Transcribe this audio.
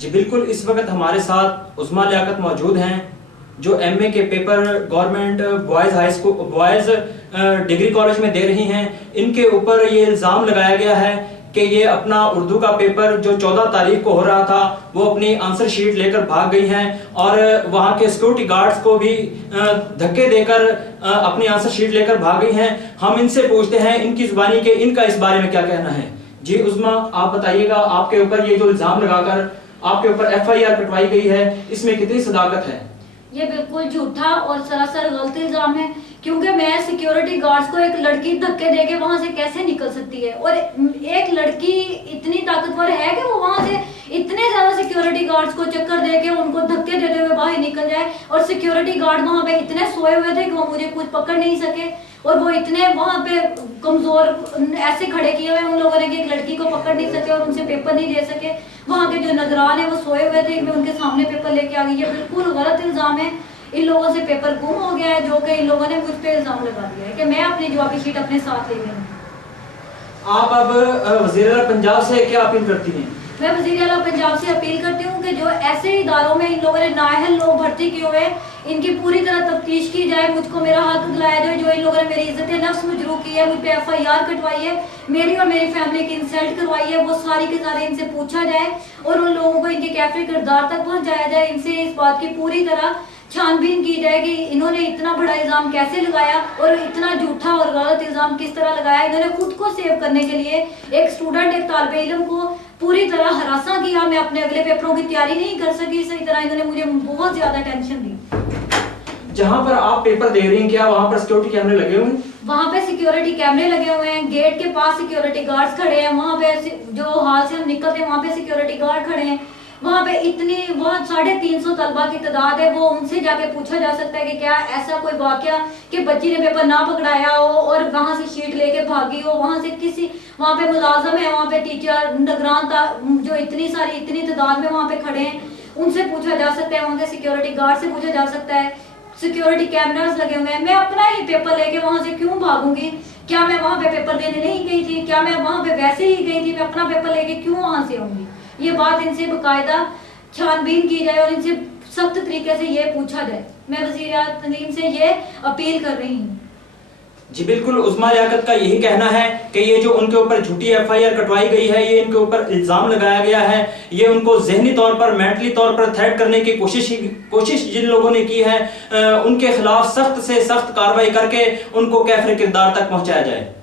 जी बिल्कुल, इस वक्त हमारे साथ उस्मा लियाकत मौजूद हैं जो एमए के paper government boys high school boys degree college में दे रही हैं। इनके ऊपर ये इल्ज़ाम लगाया गया है कि ये अपना उर्दू का पेपर जो 14 तारीख को हो रहा था वो अपनी आंसर शीट लेकर भाग गई हैं और वहाँ के सिक्योरिटी गार्ड्स को भी धक्के देकर अपनी आंसर शीट लेकर भाग गई हैं। हम इनसे पूछते हैं इनकी जुबानी के इनका इस बारे में क्या कहना है। जी उस्मा, आप बताइएगा, आपके ऊपर ये जो इल्ज़ाम लगाकर आपके ऊपर एफआईआर कटवाई गई है, इसमें कितनी सदाकत है? ये बिल्कुल झूठा और सरासर गलत इल्जाम है, क्योंकि मैं सिक्योरिटी गार्ड्स को एक लड़की धक्के देके वहां से कैसे निकल सकती है? और एक लड़की इतनी ताकतवर है कि वो वहां से इतने ज्यादा सिक्योरिटी गार्ड्स को चक्कर देके उनको धक्के देते हुए बाहर निकल जाए। और सिक्योरिटी गार्ड वहां पे इतने सोए हुए थे कि वो मुझे कुछ पकड़ नहीं सके, और वो इतने वहां पे कमजोर ऐसे खड़े किए हुए उन लोगों ने कि एक लड़की को पकड़ नहीं सके और उनसे पेपर नहीं ले सके। वहां के जो नजरान है वो सोए हुए थे, मैं उनके सामने पेपर लेके आ गई। ये बिल्कुल गलत इल्जाम है। इन लोगों से पेपर गुम हो गया है, जो कि इन लोगों ने मुझ पे इल्जाम लगा दिया है कि मैं अपनी जवाबी शीट अपने साथ ले गई हूँ। आप अब वज़ीर आला पंजाब से क्या अपील करती हैं? मैं वज़ीर आला पंजाब से अपील करती हूँ कि जो ऐसे इदारों में इन लोगों ने नाअहल लोग भर्ती किए हुए इनकी पूरी तरह तफ्तीश की जाए, मुझको मेरा हक दिलाया जाए। जो इन लोगों ने मेरी इज्जत नफ्स मजरू की है, मुझ पे एफआईआर कटवाई है, मेरी और मेरी फैमिली की इंसल्ट करवाई है, वो सारी के सारे इनसे पूछा जाए और उन लोगों को इनके कैफे किरदार तक पहुँचाया जाए। इनसे इस बात की पूरी तरह छानबीन की जाए कि इन्होंने इतना बड़ा इल्जाम कैसे लगाया और इतना झूठा और गलत इल्जाम किस तरह लगाया। इन्होंने खुद को सेव करने के लिए एक स्टूडेंट, एक तालिबे इल्म को पूरी तरह हरासा किया। मैं अपने अगले पेपरों की तैयारी नहीं कर सकी सही तरह। इन्होंने मुझे बहुत ज्यादा टेंशन दी। जहाँ पर आप पेपर दे रही हैं, क्या वहाँ पर सिक्योरिटी कैमरे लगे हुए हैं? वहाँ पे सिक्योरिटी कैमरे लगे हुए हैं, गेट के पास सिक्योरिटी गार्ड्स खड़े हैं, वहाँ पे जो हाल से हम निकलते हैं वहाँ पे सिक्योरिटी गार्ड खड़े हैं। वहाँ पे इतनी बहुत 350 तलबा की तादाद है, वो उनसे जाके पूछा जा सकता है कि क्या ऐसा कोई वाकया कि बच्ची ने पेपर ना पकड़ाया हो और वहाँ से शीट लेके भागी हो। वहाँ से किसी वहाँ पे मुलाजम है, वहाँ पे टीचर, निगरान जो इतनी तादाद में वहाँ पे खड़े हैं, उनसे पूछा जा सकता है, वहाँ के सिक्योरिटी गार्ड से पूछा जा सकता है। सिक्योरिटी कैमरास लगे हुए हैं। मैं अपना ही पेपर लेके वहां से क्यों भागूंगी? क्या मैं वहां पे पेपर देने नहीं गई थी? क्या मैं वहां पे वैसे ही गई थी? मैं अपना पेपर लेके क्यों वहां से आऊंगी? ये बात इनसे बाकायदा छानबीन की जाए और इनसे सख्त तरीके से ये पूछा जाए। मैं वज़ीर आला से ये अपील कर रही हूँ। जी बिल्कुल, उस्मा लियाकत का यही कहना है कि ये जो उनके ऊपर झूठी एफआईआर कटवाई गई है, ये इनके ऊपर इल्जाम लगाया गया है, ये उनको जहनी तौर पर, मेंटली तौर पर थ्रेट करने की कोशिश जिन लोगों ने की है, उनके खिलाफ सख्त से सख्त कार्रवाई करके उनको कैफरे किरदार तक पहुंचाया जाए।